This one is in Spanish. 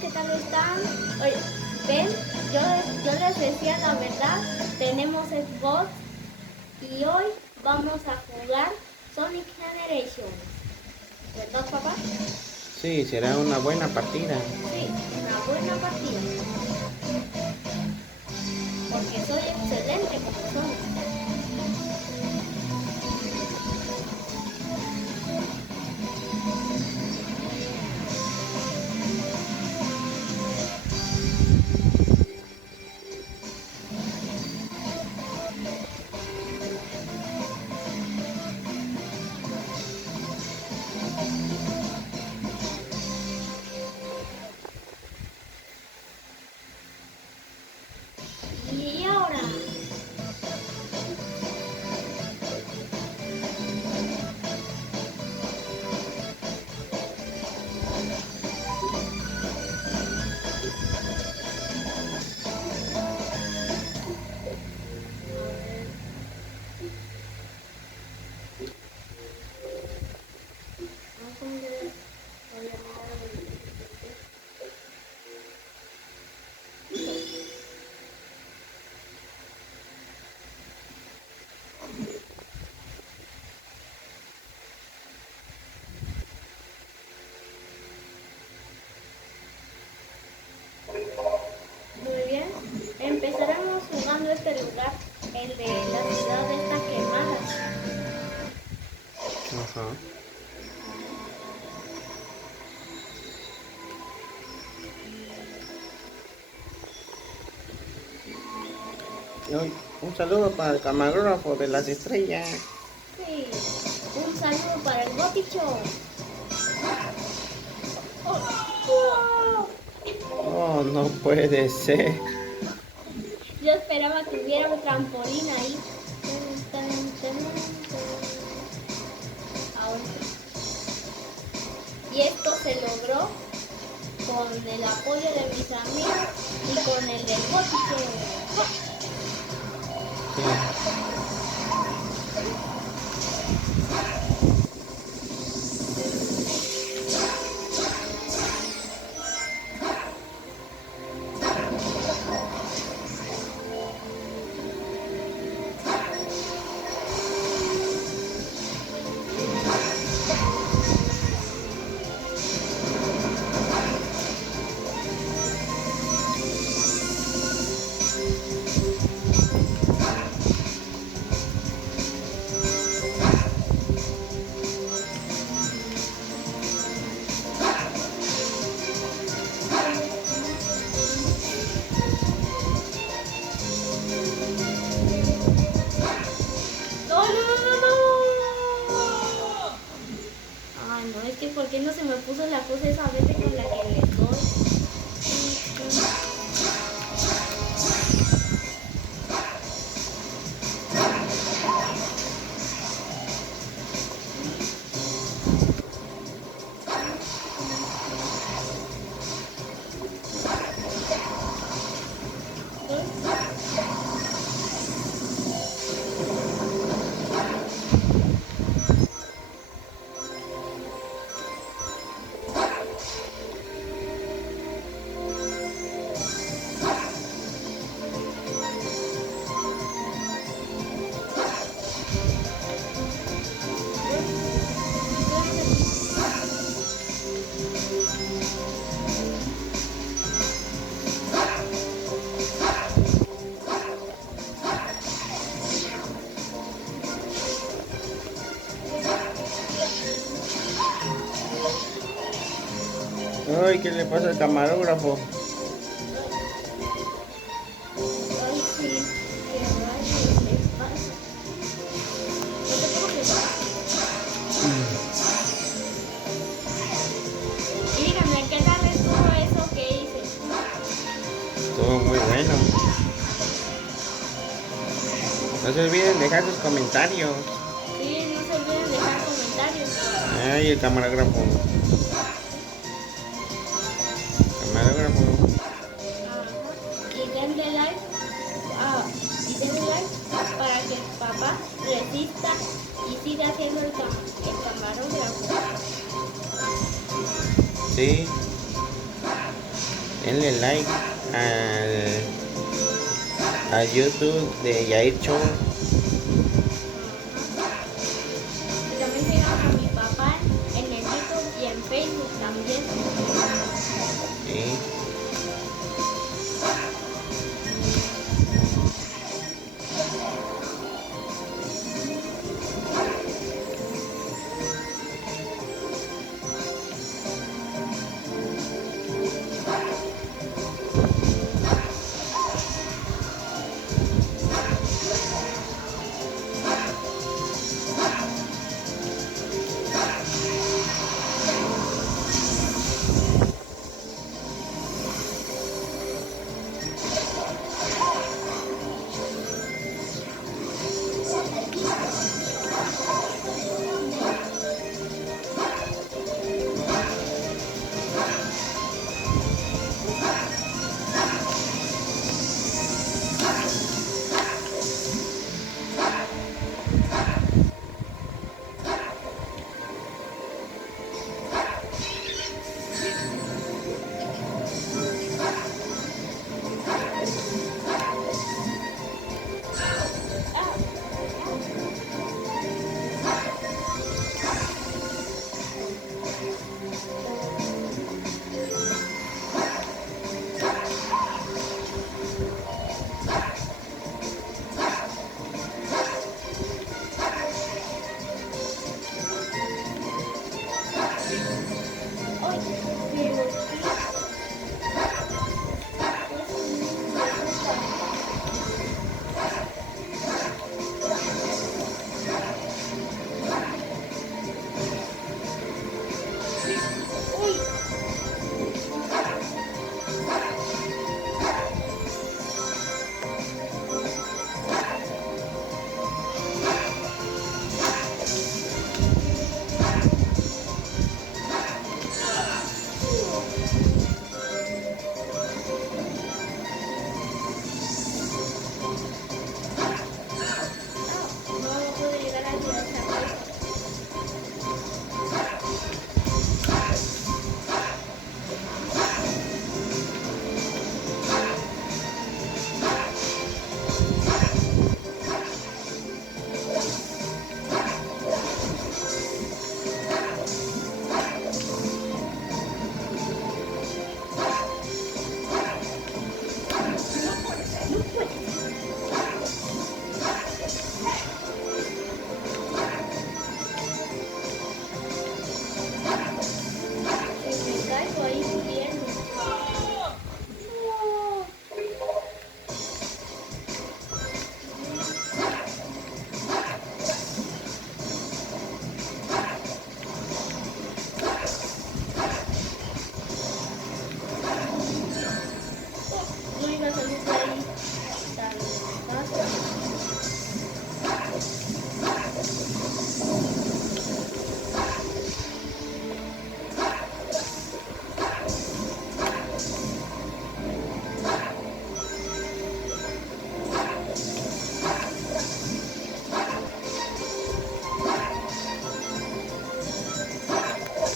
¿qué tal están? Oye, ven, yo les decía la verdad, tenemos Xbox y hoy vamos a jugar Sonic Generations. ¿Verdad, papá? Sí, será una buena partida. Sí, una buena partida. Porque soy excelente como Sonic. Y ahora, muy bien, empezaremos jugando este lugar, el de la ciudad esta quemada. Ajá. Ay, un saludo para el camarógrafo de las estrellas. Sí, un saludo para el Goticho. ¡Oh! Oh, no puede ser. Yo esperaba que hubiera un trampolín ahí. Ahora sí. Y esto se logró con el apoyo de mis amigos y con el del Goticho. Sí. ¡No, no, no, no, no! Ay, no, es que ¿por qué no se me puso la cosa esa verde con la que les doy? Ay, ¿qué le pasa al camarógrafo? Ay, sí, qué rayos les pasa. No te preocupes. Y díganme, ¿qué tal estuvo eso que hice? Estuvo muy bueno. No se olviden dejar sus comentarios. Sí, no se olviden dejar comentarios. Ay, el camarógrafo. Camarógrafo. Ajá. Y denle like. Y denle like para que papá resista y siga haciendo el camarógrafo. Sí. denle like al YouTube de Yair Show